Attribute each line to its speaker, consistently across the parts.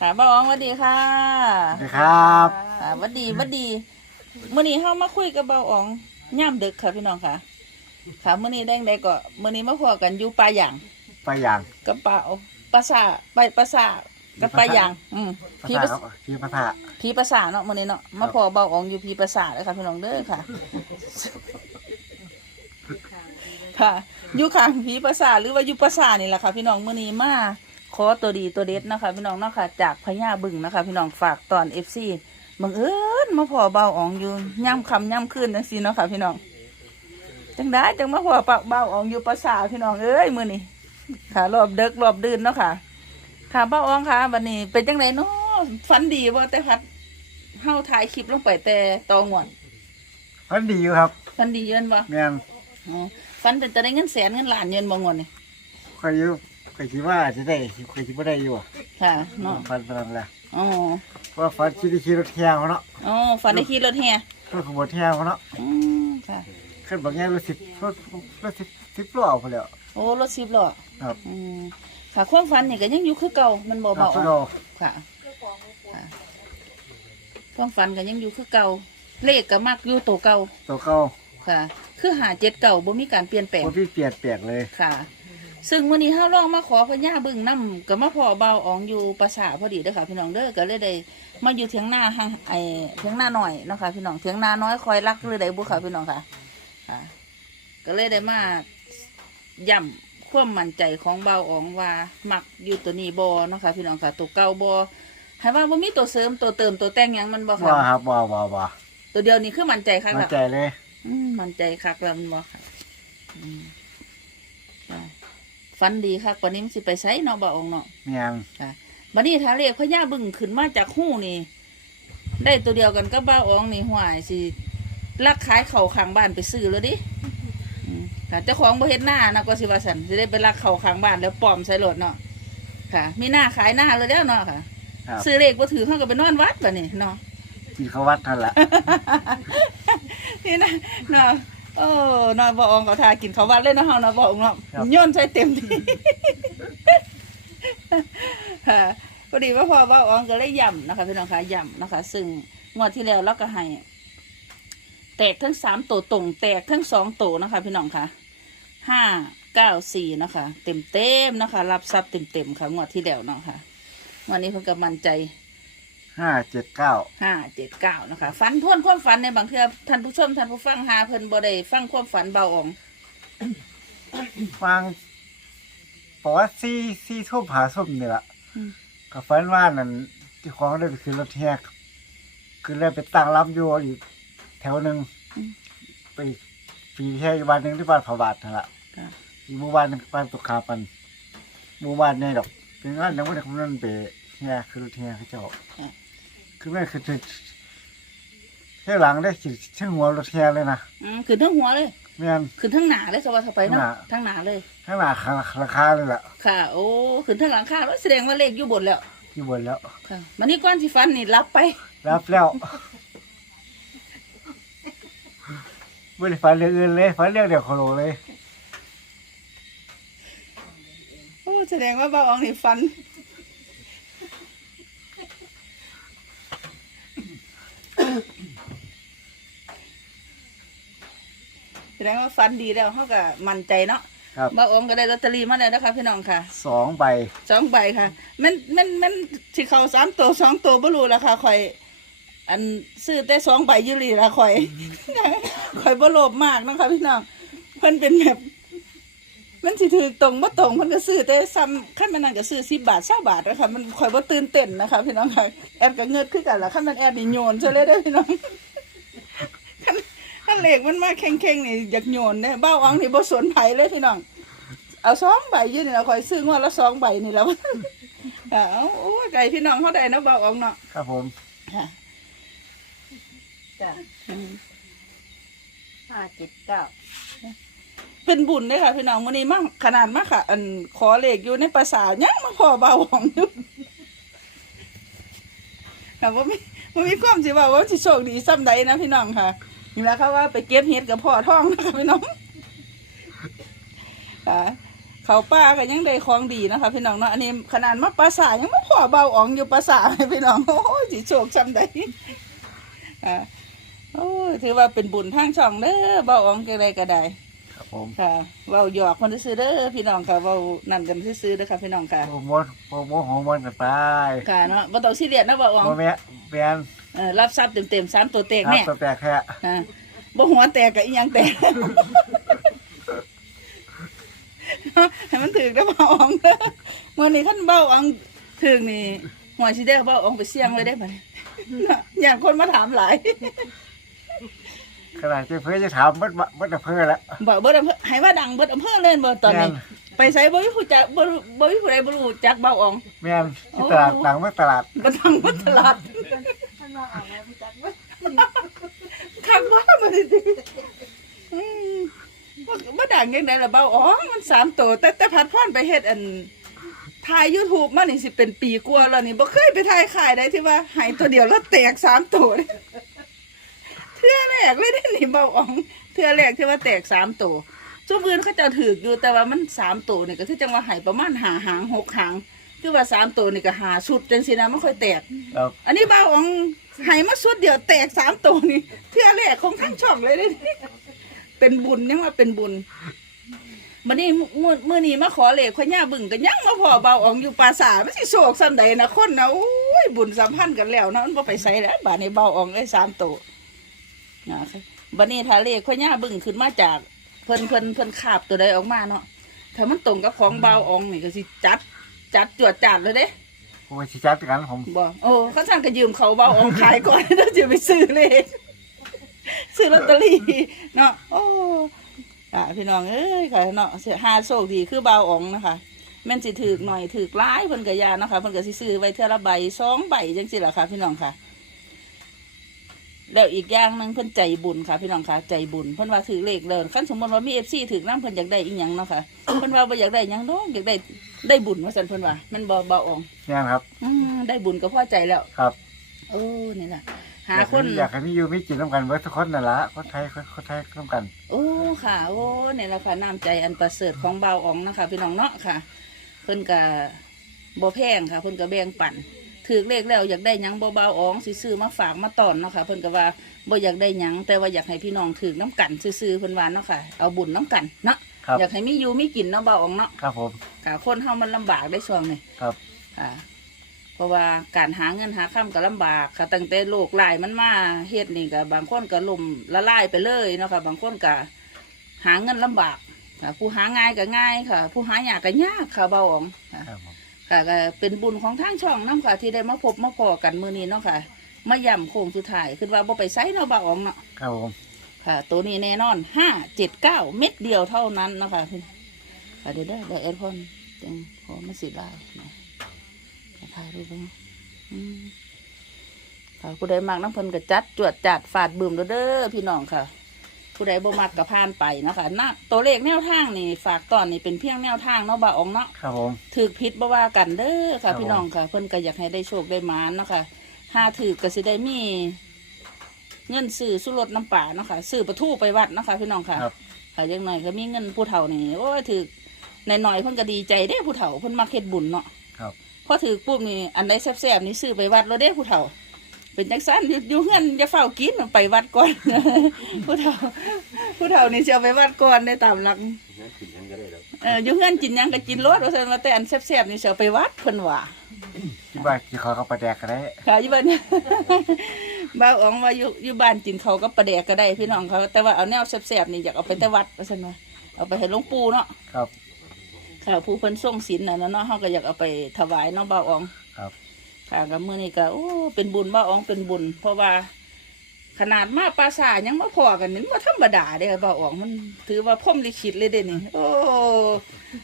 Speaker 1: ค่ะบ้าอ๋องสวัสดีค่ะ
Speaker 2: สวัสดีครับ
Speaker 1: ค่ะหวัดดีหวัดดีมื้อนี้เฮามาคุยกับเบาอ๋องย่ามดึกค่ะพี่น้องค่ะ ค่ะมื้อนี้แดงใดก็มื้อนี้มาพอกันอยู่ป่าหยาง
Speaker 2: ไปอย่าง
Speaker 1: กับป่าเอาปราสาทไปปราสาทกับป่าหยาง อืม
Speaker 2: ภา
Speaker 1: ผี
Speaker 2: ษา
Speaker 1: ปรา
Speaker 2: ครับพี่ภาษา
Speaker 1: ผีปราสาทเนาะมื้อนี้เนาะมาพอเบาอ๋องอยู่ผีปราสาทเลยค่ะพี่น้องเด้อค่ะค่ะอยู่ข้างผีปราสาทหรือว่าอยู่ปราสาทนี่แหละค่ะ พี่น้องมื้อนี้มา ขอตัวดีตัวเด็ดนะคะพี่น้องเนาะค่ะจากพญาบึงนะคะ พี่น้องฝากตอน FC บังเอิญมาพอเบาอ๋องอยู่ย่ำคำย่ำคืนจังซี่เนาะค่ะพี่น้องจังได้จังมาพอปะเบาอ๋องอยู่ปราสาทพี่น้องเอ้ยมื้อนี้ค่ะรอบเดึกรอบดื่นเนาะค่ะ ค่ะเบาอ๋องค่ะวันนี้เป็นจังไดเนาะฝันดีบ่แต่พัดเฮาถ่ายคลิปลงไปแต่ตองวด
Speaker 2: พันดีอยู่ครับ
Speaker 1: ฝันดีเยินบ่
Speaker 2: แม่น
Speaker 1: อ๋อฝันเป็นจะได้เงินแสนเงินล้านเยินบ่งวดนี่
Speaker 2: ใครอยู่ ใครคิดว่าจะได้ใครคิดว่าได้อยู่อะ
Speaker 1: ค่ะเนาะ
Speaker 2: ฟันฟันแหละ
Speaker 1: อ๋อ
Speaker 2: เพราะว่าฟันคิดที่ขี่รถเที่ยวเนาะ
Speaker 1: อ๋อฝันได้ขี่รถแห่
Speaker 2: รถขบวนเที่ยวเนาะ
Speaker 1: อืมค่ะ
Speaker 2: ขึ้นบางแง่รถสิบรถรถสิบสิบล้อพอแล้ว
Speaker 1: โอ้รถสิบล้อ
Speaker 2: ครับ
Speaker 1: อืมค่ะความฝันนี่ก็ยังอยู่คือเก่ามันบ่
Speaker 2: ครั
Speaker 1: เบา
Speaker 2: บพอ
Speaker 1: อ
Speaker 2: เรา
Speaker 1: อกค่ะค่ะความฝันก็ยังอยู่คือเก่าเลขก็มักอยู่ตัวเก่า
Speaker 2: ตัวเก่า
Speaker 1: ค่ะ คือหาเจ็ดเก่าบ่มีการเปลี่ยนแปลง
Speaker 2: คนที่เปลี่ยนแปลกเลย
Speaker 1: ค่ะ ซึ่งวันนี้เฮาลองมาขอพญาบึ้งน้ำก็มาพอเบาอองอยู่ประสาทพอดีเด้อค่ะพี่น้องเด้อก็เลยได้มาอยู่เถียงหน้าห้างไอเถียงหน้าหน่อยเนาะค่ะพี่น้องเถียงหน้าน้อยคอยรักหรือใดบุค่ะพี่น้องค่ะค่ะ ก็เลยได้มาย่ำความมั่นใจของเบาอองว่ามักอยู่ตัวนี้บอเนาะค่ะพี่น้องค่ะตัวเก่าบอให้ว่าบ่มีตัวเสริมตัวเติมตัวแต่งหยังมันบ่ค่ะ
Speaker 2: ว่าครับว่าว่าว่า
Speaker 1: ตัวเดียวนี้คือมั่นใจค่ะ
Speaker 2: มาใจเลย
Speaker 1: อืมมั่นใจคักแล้วมันบ่ค่ะอืมค่ะ ฟันดีค่ะกว่านี้มันสิไปไสเนาะบ่องเนาะ
Speaker 2: แม่น
Speaker 1: ค่ะบัดนี้ถ้าเลขพญาบึ้งขึ้นมาจากหู้นี่ ได้ตัวเดียวกันก็บ้าอองนี่ห่วยสิลักขายเข่าข้างบ้านไปซื้อแล้วดิอืมค่ะเจ้าของบ่เฮ็ดหน้านะก็สิว่าสันสิได้ไปลักเข่าข้างบ้านแล้วปลอมใส่รถเนาะค่ะ มีหน้าขายหน้าเลยแล้วเนาะค่ะ
Speaker 2: ครับ
Speaker 1: ซื้อเลขบ่ถือเขาก็ไปนอนวัดบัดนี้เนาะ
Speaker 2: กินข้าววัดนั่นแหละ
Speaker 1: นี่นะเนาะ โอ้นอนบ่อองก็ทากินข้าววัดเลยเนาะเฮาเนาะบ่อองเนาะโยนใส่เต็มที่ ค่ะพอดีว่าพอบ่าอองก็เลยย่ำนะคะพี่น้องคะย่ำนะคะ ซึ่งงวดที่แล้วเราก็ให้แตกทั้งสามตัวตรง แตกทั้งสองตัวนะคะ พี่น้องคะห้าเก้าสี่นะคะ เต็มเต็มๆนะคะ รับทรัพย์เต็มเต็มๆค่ะงวดที่แล้วเนาะค่ะงวันนี้เพิ่นก็มั่นใจ
Speaker 2: ห้าเจ็ดเก้า
Speaker 1: ห้าเจ็ดเก้านะคะฝันทวนความฝันในบางเทื่อท่านผู้ชมท่านผู้ฟังหาเพิ่นบ่ได้ฟังความฝันเบาออง
Speaker 2: ฟังบอกว่าซี่ซี่ทุ่มหาส้มนี่แหละ
Speaker 1: อืม
Speaker 2: กับฟันว่านั่นที่ของได้ไปคือรถแฮกคือเลยไปตั้งรับอยู่อีกแถวหนึ่งไปปีแค่วันหนึ่งที่บ้านผาบาทนั่นแหละ
Speaker 1: ค่ะ
Speaker 2: อีกหมู่บ้านหนึงบ้านตุกขาปันหมู่บ้านนี่ดอกเป็นงานยังไม่ได้คำนั้นไปแฮคือรถแฮเขาเจ้า คือแม่คือถึงแค่หลังได้ขีดเช่นหัวรถแฮเลยนะ
Speaker 1: อืมขึ้นทั้งหัวเลย
Speaker 2: แม่น
Speaker 1: ขึ้นทั้งหนาเลยสวัสดิ์ไปเนาะ
Speaker 2: หน้า
Speaker 1: ทั้งหนาเลย
Speaker 2: ข้างหน้าราคาเลยแหละ
Speaker 1: ค่ะ โอ้ขึ้นทั้งหลังคาแล้วแสดงว่าเลขอยู่บนแล้ว
Speaker 2: ที่บนแล้ว
Speaker 1: ค่ะมันนี่ก้อนสิฟันนี่รับไป
Speaker 2: รับแล้วไม่ได้ฝันเรื่องอื่นเลยฝันเรื่องเดียวโคโลเลย
Speaker 1: โอ้แสดงว่าเบาอองนี่ฟัน แสดงว่าฟันดีแล้วเขาก็มั่นใจเนาะ
Speaker 2: ครับ
Speaker 1: เบาอองก็ได้ลอตเตอรี่มาแล้วนะคะพี่น้องค่ะ
Speaker 2: สองใบ
Speaker 1: สองใบค่ะมันมันมันสิเขาสามตัวสองตัวบ่รู้ละค่ะข่อย อันซื้อแต่สองใบอยูรีละข่อยข่อยบ่โลภมากนะคะพี่น้องเพิ่นเป็นแบบ มันสิถือตรงบ่ตรงเพิ่นก็ซื้อแต่ซ้ำขั้นมันนั่นก็ซื้อ10บาท20บาทนะคะมันข่อยบ่ตื่นเต้นนะคะพี่น้องค่ะแอดก็เงิดคือกันล่ะคันมันแอดนี่โยนซะเลยเด้อพี่น้องคั นคันเลขมันมาแข็งๆนี่อยากโยนเด้เบ้าอังนี่บ่สนไผเลยพี่น้องเอาสองใบอยืนนี่เราคอยซื้องวดละสองใบนี่แล้วค่ะเอาโอ้ยไก่พี่น้องเขาได้เนาะเบาอองเนาะ
Speaker 2: ครับผม
Speaker 1: ค่ะจ้ะห้าเจ็ดเก้าเป็นบุญเลยค่ะพี่น้องวันนี้มั่งขนาดมากค่ะ อันขอเลขอยู่ในภาษายังมาพอเบาอองอยู่ค่ะว่ามีว่ามีความสิว่าว่าสิโชคดีซ้ำใดนะพี่น้องค่ะ นี่แหละค่ะว่าไปเก็บเห็ดกับพ่อท่องนะคะพี่น้องค่ะเขาป้าก็ยังได้ของดีนะคะพี่น้องเนาะอันนี้ขนาดมาปราสาทยังไม่พอเบาอ่องอยู่ปราสาทพี่น้องโอ้ยสิโชคจำได้อ่าโอ้ยถือว่าเป็นบุญทางช่องเด้อเบาอ่องจังไดก็ได้
Speaker 2: ครับผม
Speaker 1: ค่ะเว้าหยอกคนซื้อเด้อพี่น้องค่ะเว้านั่นกันซื้อๆเด้อค่ะพี่น้องค่ะ
Speaker 2: โปรโมทโปรโมทของมันกันไป
Speaker 1: ค่ะเนาะบ่ต้องซีเรียสนะเบาอ่อง
Speaker 2: โมแม่แม่น
Speaker 1: เออรับทรัพย์เต็มๆสามตัวเตก
Speaker 2: ครับ
Speaker 1: แน่
Speaker 2: ตัวแตกแค่
Speaker 1: อ่าบ่หัวแตกกับอีหยังแตก ให้มันถึกได้อเบาอ่องเด้อวันนี้ท่านเบาอ่องถึกนี่หัวสิได้เบาอ่องไปเสี่ยงไว้ได้บ่เนี่ยอย่างคนมาถามหลาย
Speaker 2: ขนาดที่เพื่อจะถามมันมันจะเพื่อแล้ว
Speaker 1: บ่เบิดอำเภอให้ว่าดังเบิดอำเภอเลยบ่ตอนนี้
Speaker 2: แม่
Speaker 1: ไปไสบ่มีผู้จักบ่รู้บ่มีผู้ใดบ่รู้จักเบาอ่อง
Speaker 2: แม่นที่ตลาดหลังเมื่อตลาด
Speaker 1: บ่ต้องมาตลาด
Speaker 3: ท่านว่าเอาแล้วผู้จักว่า
Speaker 1: คักว่ามันดิอืมบ่บ่ดังยังไดล่ะเบาอ๋อมันสามตัวแต่แต่พัดพรไปเฮ็ดอันถ่าย YouTube มานี่สิเป็นปีกว่าแล้วนี่บ่เคยไปถ่ายขายได้ที่ว่าให้ตัวเดียวแล้วแตกสามตัวเลยเทื่อแรกเลยได้นี่เบาอ๋องเทื่อแรกที่ว่าแตกสามตัวซุมอื่นเขาเจะถือกอยู่แต่ว่ามันสามตัวนี่ก็คือจังว่าให้ประมาณหาหางหกหาง คือว่าสามตัวนี่ก็หาชุดจังซี่นะมันค่อยแตก
Speaker 2: ครับ
Speaker 1: อันนี้บ่าวของไหมาสุดเดียวแตกสามตัวนี่เทื่อแรกของทั้งช่องเลยเด้นี่เป็นบุญยังว่าเป็นบุญมันนี้มื่อมื่อนี้มาขอเลขขอย่าบึ่งกันยังมาพอเบาอองอยู่ปราสาทไม่สิโศกซ้ำใดนะคนนะโอ้ยบุญสัมพันธ์กันแล้วเนาะมันบ่ไปใส่แล้วบาดนี้เบาอองได้สามตัวนะคะบัดนี้ถ้าเลขขอย่าบึ่งขึ้นมาจากเพิ่นเพิ่นเพิ่นขาบตัวใดออกมาเนาะถ้ามันตรงกับของเบาอองนี่ก็สิจัด จัดจวดจัดเลยเด้
Speaker 2: ผมไปชี้จัดกันผม
Speaker 1: บอกโอ้เขาสั่งก็ยืมเขาเบาอองขายก่อนแล้วจะไปซื้อเลขซื้อลอตเตอรี่เนาะโอ้อะพี่น้องเอ้ยค่ะเนาะเสียหาโชคดีคือเบาอองนะคะแม่นสิถือกหน่อยถือกร้ายเพิ่นก็ยาเนาะค่ะเพิ่นก็สิซื้อไว้เท่าละใบสองใบจังสิล่ะค่ะ พี่น้องค่ะ แล้วอีกอย่างหนึงเพิ่นใจบุญค่ะ พี่น้องค่ะใจบุญเพิ่นว่าถือเลขเดินคันสมมติว่ามีเอฟซีถือน้ำเพิ่นอยากได้อีหยังเนาะค่ะเพิ่นว่าบ่อยากได้หยังเนาะอยากได้ ได้บุญว่าซั่นเพิ่นว่ามันบ่เบาออง
Speaker 2: แม่นครับ
Speaker 1: อืมได้บุญก็พอใจแล้ว
Speaker 2: ครับ
Speaker 1: โอ้นี่แหละหา
Speaker 2: อยาก
Speaker 1: ค
Speaker 2: ให้
Speaker 1: น
Speaker 2: อยากให้มีอยู่มีกินร่วมกันเว้ทุกคนนั่นละคนไทยคนคนไทยร่วมกัน
Speaker 1: โอ้ค่ะโอ้นี่แหละค่ะน้ำใจอันประเสริฐของเบาวอ๋องนะคะพี่น้องเนาะค่ะ เพิ่นก็บ่แพงค่ะ เพิ่นก็แบ่งปันถือเลขแล้วอยากได้หยังบ่เบาอ๋องสิซื้อมาฝากมาตอนเนาะค่ะ เพิ่นก็ว่าบ่อยากได้หยังแต่ว่าอยากให้พี่น้องถือน้ำกัน ซื้อๆเพิ่นว่าเนาะค่ะเอาบุญน้ำกันเนาะ
Speaker 2: ครับ
Speaker 1: อยากให้มีอยู่มีกินเนาะเบาอ๋องเนาะ
Speaker 2: ครับผม
Speaker 1: ค่ะคนเฮามันลำบากได้ช่วงนี้
Speaker 2: ครับ
Speaker 1: ค่ะ เพราะว่าการหาเงินหาค่ำก็ลำบากค่ะตั้งแต่โลกหลายมันมาเฮ็ดนี่ก็บางคนก็ล่มละลายไปเลยเนาะค่ะ บางคนก็หาเงินลำบากค่ะ ผู้หาง่ายก็ง่ายค่ะ ผู้หายากก็ยากค่ะเบาอ๋องค่ะ
Speaker 2: ครับผม
Speaker 1: ค่ะก็เป็นบุญของทางช่องน้ำค่ะ ที่ได้มาพบมาพอกันมื้อนี้เนาะค่ะมาย่ำโค้งสุดท้ายคือว่าบ่ไปไสเนาะเบาอ๋องเนาะ
Speaker 2: ครับผม
Speaker 1: ค่ะ ตัวนี้แน่นอนห้าเจ็ดเก้าเม็ดเดียวเท่านั้นเนาะคะค่ะเดี๋ยวได้ได้แอดพอนจังพอมาสิลายนะถ่ายรูปบ้างอืมค่ะผู้ใดมักน้ำเพิ่นก็จัด จวดจัดฝาดบึมเด้อเด้อพี่น้องค่ะ ผู้ใดบ่มักก็ผ่านไปเนาะคะนะตัวเลขแนวทางนี่ฝากตอนนี่เป็นเพียงแนวทางเนาะบ่าอองเนาะ
Speaker 2: ครับผม
Speaker 1: ถือพิษบ่ว่ากันเด้อ
Speaker 2: ครั
Speaker 1: ค่ะ
Speaker 2: บ
Speaker 1: พี่น้องค่ะ เพิ่นก็อยากให้ได้โชคได้หมานเนาะค่ะหาถือก็สิได้มี เงินซื้อสุรสน้ำป่าเนาะค่ะซื้อประทูไปวัดเนาะค่ะพี่น้องค่ะ
Speaker 2: ครับ
Speaker 1: ค่ะอยังหน่อยก็มีเงินผู้เฒ่านี่โอ้ยถือในหน่อยๆเพิ่นก็ดีใจเด้ผู้เฒ่าเพิ่นมาเฮ็ดบุญเนาะ
Speaker 2: ครับ
Speaker 1: พอถือปุ๊บนี่อันใดแซ่บๆนี่ซื้อไปวัดแล้วเด้ผู้เฒ่า เป็นจังซั่นอยู่อยู่เฮือนอย่าเฝ้ากินไปวัดก่อน ผู้เฒ่า ผู้เฒ่านี่สิเอาไปวัดก่อนได้ตามหลักเอออยู่เฮือนกินหยังก็กินรสว่าซั่นว่าแต่อันแซ่บๆนี่สิเอาไปวัดเพิ่นว่า
Speaker 2: ที่บ้านที่เขาเขาประแดกกันได้
Speaker 1: ค่ะอยู่บ้าน บ้าวอ๋องว่าอยู่อยู่บ้านกินเขาวก็ประแดกก็ได้พี่น้องเขาแต่ว่าเอาแนวแซ่บๆนี่อยากเอาไปแต่วัดว่าซั่นว่าเอาไปให้หลวงปู่เนาะ
Speaker 2: ครับ
Speaker 1: ค่ะผู้เพิ่นส่งศีลน่ะเนาะเฮาก็อยากเอาไปถวายเนาะบ้าวอ๋อง
Speaker 2: ครับ
Speaker 1: ค่ะกับมื้อนี้ก็โอ้เป็นบุญบ้าวอ๋องเป็นบุญ เพราะว่า ขนาดมาปราสาทยังมาพอกันนี่มันบ่ธรรมดาเด้บ้าวอ๋องมัน ถือว่าพรหมลิขิตเลยเด้นี่ โอ้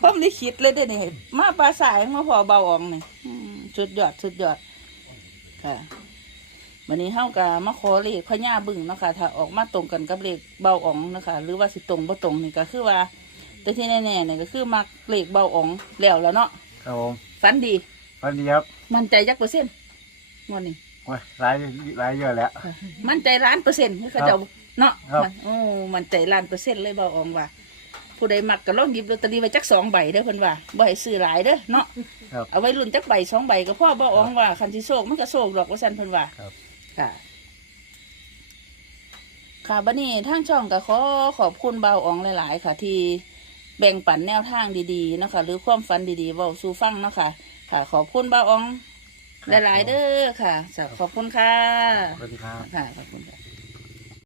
Speaker 1: พรหมลิขิตเลยเด้นี่มาปราสาทยังมาพอบ้าวอ๋องนี่อืมสุดยอดสุดยอดค่ะ วันนี้เฮาก็มาขอเลขพญาบึ้งเนาะคะถ้าออกมาตรงกันกับเลขเบาอ๋องนะคะหรือว่าสิตรงบ่ตรงนี่ก็คือว่า แต่ที่แน่ๆนี่ก็คือมักเลขเบาอ๋องแล้วแล้วเนาะ
Speaker 2: ครับผม
Speaker 1: ฝันดี
Speaker 2: วันนี้ครับ
Speaker 1: มั่นใจยักเปอร์เซ็นต์งวดนี้
Speaker 2: โอ้ยหลายหลายเยอะแล้ว
Speaker 1: มั่นใจล้านเปอร์เซ็นต์คือเขาเจะเนาะ
Speaker 2: ครับ
Speaker 1: มันโอ้มั่นใจล้านเปอร์เซ็นต์เลยเบาอ๋องว่า ผู้ใดมักก็ลองหยิบลอตเตอรี่ไว้จักสองใบเด้อเพิ่นว่าบ่ให้ซื้อหลายเด้อเนาะ
Speaker 2: ครับ
Speaker 1: เอาไว้รุ่นจักใบสองใบก็พอบ่อ๋องว่าคันสิโชคมันก็โชคดอกว่าซั่นเพิ่นว่า
Speaker 2: ครับ
Speaker 1: ค่ะ ค่ะบัดนี้ทางช่องก็ขอขอบคุณเบาอ๋องหลาย ๆ ค่ะ ที่แบ่งปันแนวทางดีๆเนาะคะหรือความฝันดีๆเว้าสู่ฟังเนาะค่ะ ค่ะ ขอบคุณเบาอ๋องหลาย ๆ เด้อค่ะ ขอบคุณค่ะ
Speaker 2: สวัสดีครับ
Speaker 1: ค่ะขอบคุณค่ะ